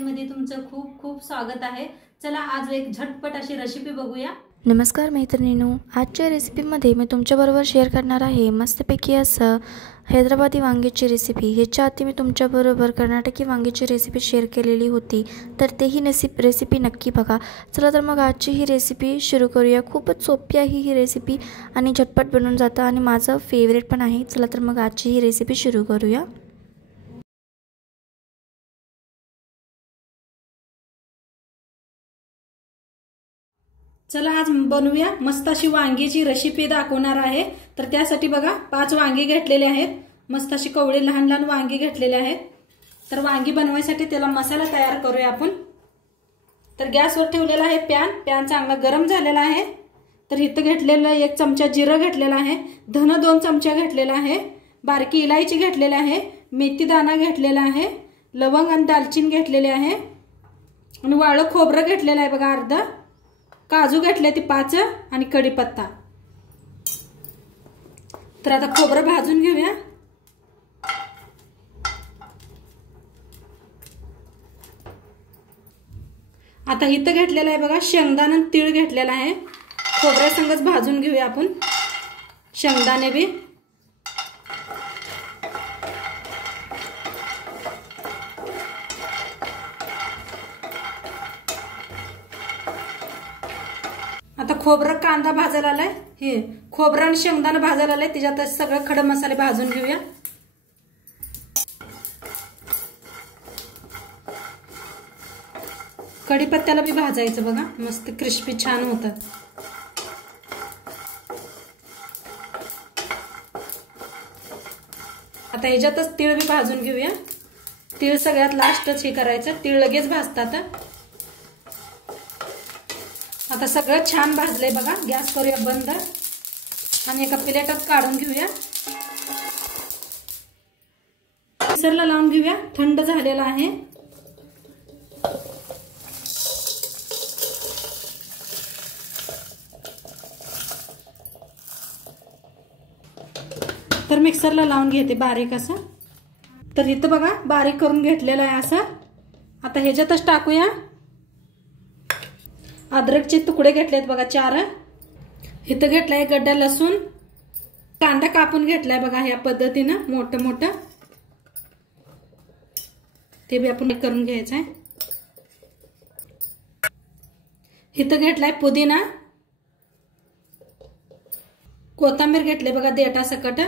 मध्ये तुमचं खूप खूप स्वागत आहे। चला आज एक झटपट अशी रेसिपी बघूया। नमस्कार मैत्रिणींनो, आजच्या रेसिपीमध्ये मी तुमच्याबरोबर शेअर करणार आहे मस्तपैकी असं हैदराबादी वांग्याची रेसिपी। ह्याच्या आधी मी तुमच्याबरोबर कर्नाटकी वांग्याची रेसिपी शेअर केलेली होती, तर तेही रेसिपी नक्की बघा। चला तर मग आजची ही रेसिपी सुरू करूया। खूपच सोपी आहे ही रेसिपी आणि झटपट बनून जातं आणि माझं फेवरेट पण आहे। चला तर मग आजची ही रेसिपी सुरू करूया। चला आज बनवूया मस्त अशी वांग्याची रेसिपी दाखवणार आहे। तर त्यासाठी बघा 5 वांगे घेतलेले आहेत, मस्त अशी कवळे लहान लहान वांगे घेतलेले आहेत। तर वांगी बनवायसाठी त्याला मसाला तयार करूया आपण। तर गॅसवर ठेवलेला आहे पॅन चांगला गरम झालेला आहे। तर इथं घेतलेलं 1 चमचा जिरं घेतलेला आहे, धन 2 चमचा घेतलेला आहे, बारकी इलायची घेतलेली आहे, मेथी दाणा घेतलेला आहे, लवंग आणि दालचिनी घेतलेले आहे आणि वाळं खोबरं घेतलेलं आहे बघा अर्धा, काजू घेतले ती 5 आणि कढीपत्ता। तर आता खोबरं भाजून घेऊया। आता इथं घेतलेलं आहे बघा शेंगदाणे आणि तीळ घेतलेला आहे, खोबऱ्यासंगच भाजून घेऊया आपण शेंगदाणे बी। आता खोबरं कांदा भाजायला आलाय, हे खोबरं आणि शेंगदाणे भाजायला आलाय, त्याच्यात सगळे खडे मसाले भाजून घेऊया। कढीपत्त्याला बी भाजायचं बघा, मस्त क्रिस्पी छान होतं। आता ह्याच्यातच तीळ बी भाजून घेऊया। तीळ सगळ्यात लास्टच हे करायचं, तीळ लगेच भाजतात। आता सगळं छान भाजलंय बघा, गॅस करूया बंद आणि एका प्लेटात काढून घेऊया। मिक्सरला लावून घेऊया, थंड झालेला आहे। तर मिक्सरला लावून घेते बारीक असं। तर इथं बघा बारीक करून घेतलेलं आहे असं। आता ह्याच्यातच टाकूया अद्रकचे तुकडे घेतलेत बघा 4, इथं घेतलाय गड्डा लसूण, कांदा कापून घेतलाय बघा ह्या पद्धतीनं मोठं मोठं, ते बी आपण करून घ्यायचं आहे। इथं घेतलाय पुदिना, कोथिंबीर घेतले बघा देठासकट,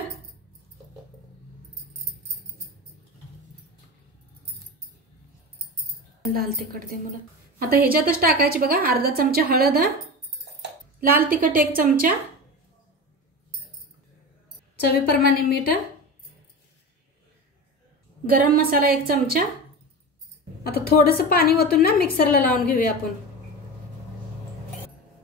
लाल तिखट दे मला। आता ह्याच्यातच टाकायची बघा अर्धा चमचा हळद, लाल तिखट 1 चमचा, चवीप्रमाणे मीठ, गरम मसाला 1 चमचा। आता थोडंसं पाणी ओतून ना मिक्सरला लावून घेऊया आपण।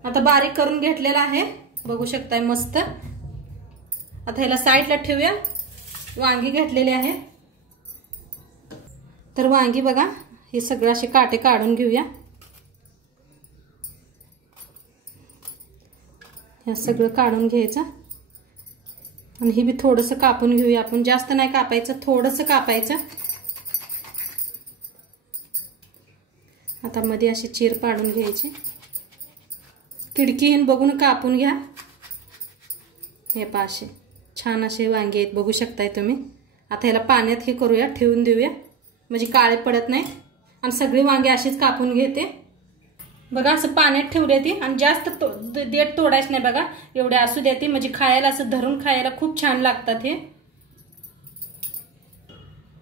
आता बारीक करून घेतलेला आहे बघू शकताय मस्त। आता ह्याला साईडला ठेवूया। वांगी घेतलेली आहे, तर वांगी बघा हे सगळं असे काटे काढून घेऊया। हे सगळं काढून घ्यायचं आणि हे बी थोडंसं कापून घेऊया आपण, जास्त नाही कापायचं, थोडंसं कापायचं। आता मध्ये अशी चीर पाडून घ्यायची, खिडकीहून बघून कापून घ्या। हे पाशे छान असे वांगे आहेत बघू शकताय तुम्ही। आता ह्याला पाण्यात हे करूया, ठेवून देऊया म्हणजे काळे पडत नाही। आणि सगळी वांगे अशीच कापून घेते बघा, असं पाण्यात ठेवले ती आणि जास्त देठ तोडायच नाही बघा, एवढे असू देते म्हणजे खायला असं धरून खायला खूप छान लागतात हे।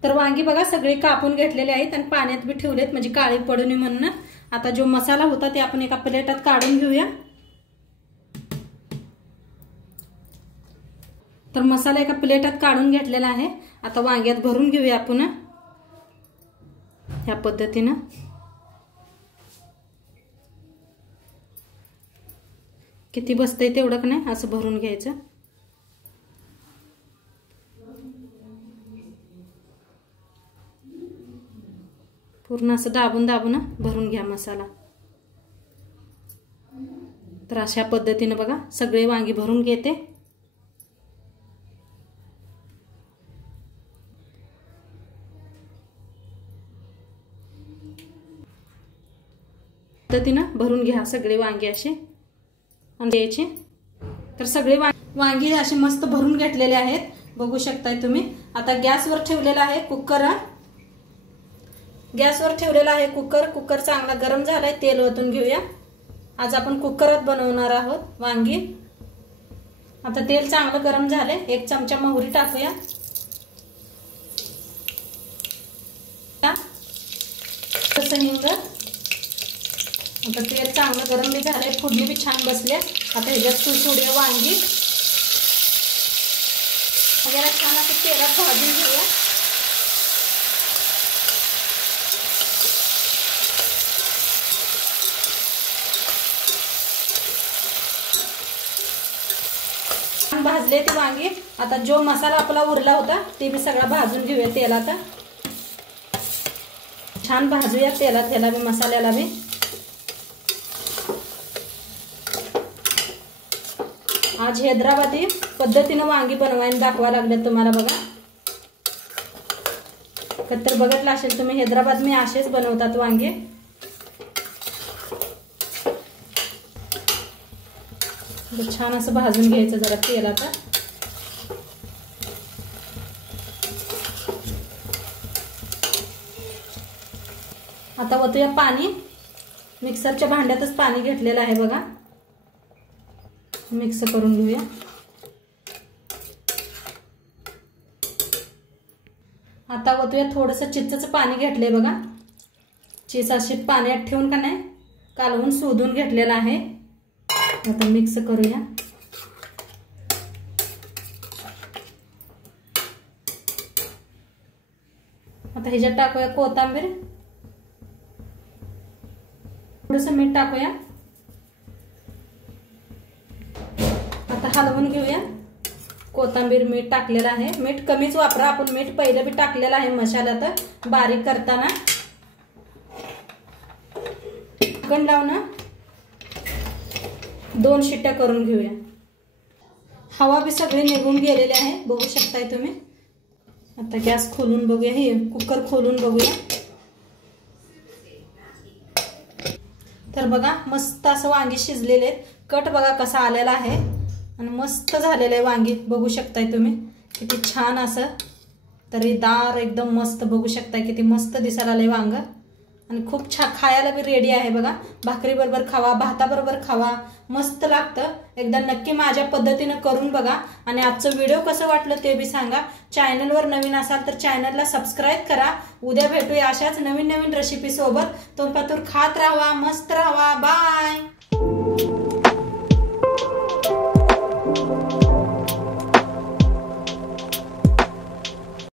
तर वांगी बघा सगळे कापून घेतलेले आहेत आणि पाण्यात बी ठेवलेत म्हणजे काळी पडू नये म्हणून। आता जो मसाला होता ते आपण एका प्लेटात काढून घेऊया। तर मसाला एका प्लेटात काढून घेतलेला आहे। आता वांग्यात भरून घेऊया आपण ह्या पद्धतीनं। किती बसतंय तेवढं का नाही असं भरून घ्यायचं। पूर्ण असं दाबून दाबून भरून घ्या मसाला। तर अशा पद्धतीने बघा सगळे वांगी भरून घेते। पद्धतीनं भरून घ्या सगळे वांगे असे आणि द्यायचे। तर सगळे वांगे असे मस्त भरून घेतलेले आहेत, बघू शकताय तुम्ही। आता गॅसवर ठेवलेला आहे कुकर, गॅसवर ठेवलेला आहे कुकर। कुकर चांगला गरम झालाय, तेल ओतून घेऊया। आज आपण कुकरात बनवणार आहोत वांगी। आता तेल चांगलं गरम झालंय, 1 चमचा मोहरी टाकूया। हिंग। आता तेल चांगलं गरम बी झालंय, फोडणी बी छान बसली। आता ह्याच्यात थोडी वांगी वगैरे छान असं तेलात भाजून घेऊया। भाजले ती वांगी। आता जो मसाला आपला उरला होता ते बी सगळा भाजून घेऊया तेलात। छान भाजूया तेलात ह्याला बी, मसाल्याला बी। आज हैदराबादी पद्धतीने वांगी बनवायला दाखवा लागले तुम्हाला बघा। तर बघितलं असेल तुम्ही, हैदराबाद मी असेच बनवतात वांगे। छान असं भाजून घ्यायचं जरा तेलात। आता ओतूया पाणी। मिक्सरच्या भांड्यातच पाणी घेतलेलं आहे बघा, मिक्स करून घेऊया। आता ओतूया थोडंसं चिंचेचं पाणी घेतलंय बघा। चिंच अशी पाण्यात ठेवून का नाही कालवून शोधून घेतलेला आहे। आता मिक्स करूया। आता ह्याच्यात टाकूया कोथिंबीर, थोडंसं मीठ टाकूया। आता हलवून घेऊया। कोथिंबीर मीठ टाकलेलं आहे, मीठ कमीच वापरा, आपण मीठ पहिले बी टाकलेलं आहे मसाल्यात बारीक करताना। ढक्कन लावून 2 शिट्ट्या करून घेऊया। हवा बी सगळे निघून गेलेले आहे, बघू शकताय तुम्ही। आता गॅस खोलून बघूया, हे कुकर खोलून बघूया। तर बघा मस्त असं वांगी शिजलेले आहेत, कट बघा कसा आलेला आहे आणि मस्त झालेलं आहे वांगी, बघू शकताय तुम्ही। किती छान असं तरीदार एकदम मस्त, बघू शकताय किती मस्त दिसायला आलंय वांग आणि खूप छान खायला बी रेडी आहे बघा। भाकरी बरोबर खावा, भाताबरोबर खावा, मस्त लागतं। एकदा नक्की माझ्या पद्धतीने करून बघा आणि आजचं व्हिडिओ कसं वाटलं ते बी सांगा। चॅनलवर नवीन असाल तर चॅनलला सबस्क्राइब करा। उद्या भेटूया अशाच नवीन नवीन रेसिपी सोबत। तोपर्यंत खात राहा, मस्त राहा, बाय।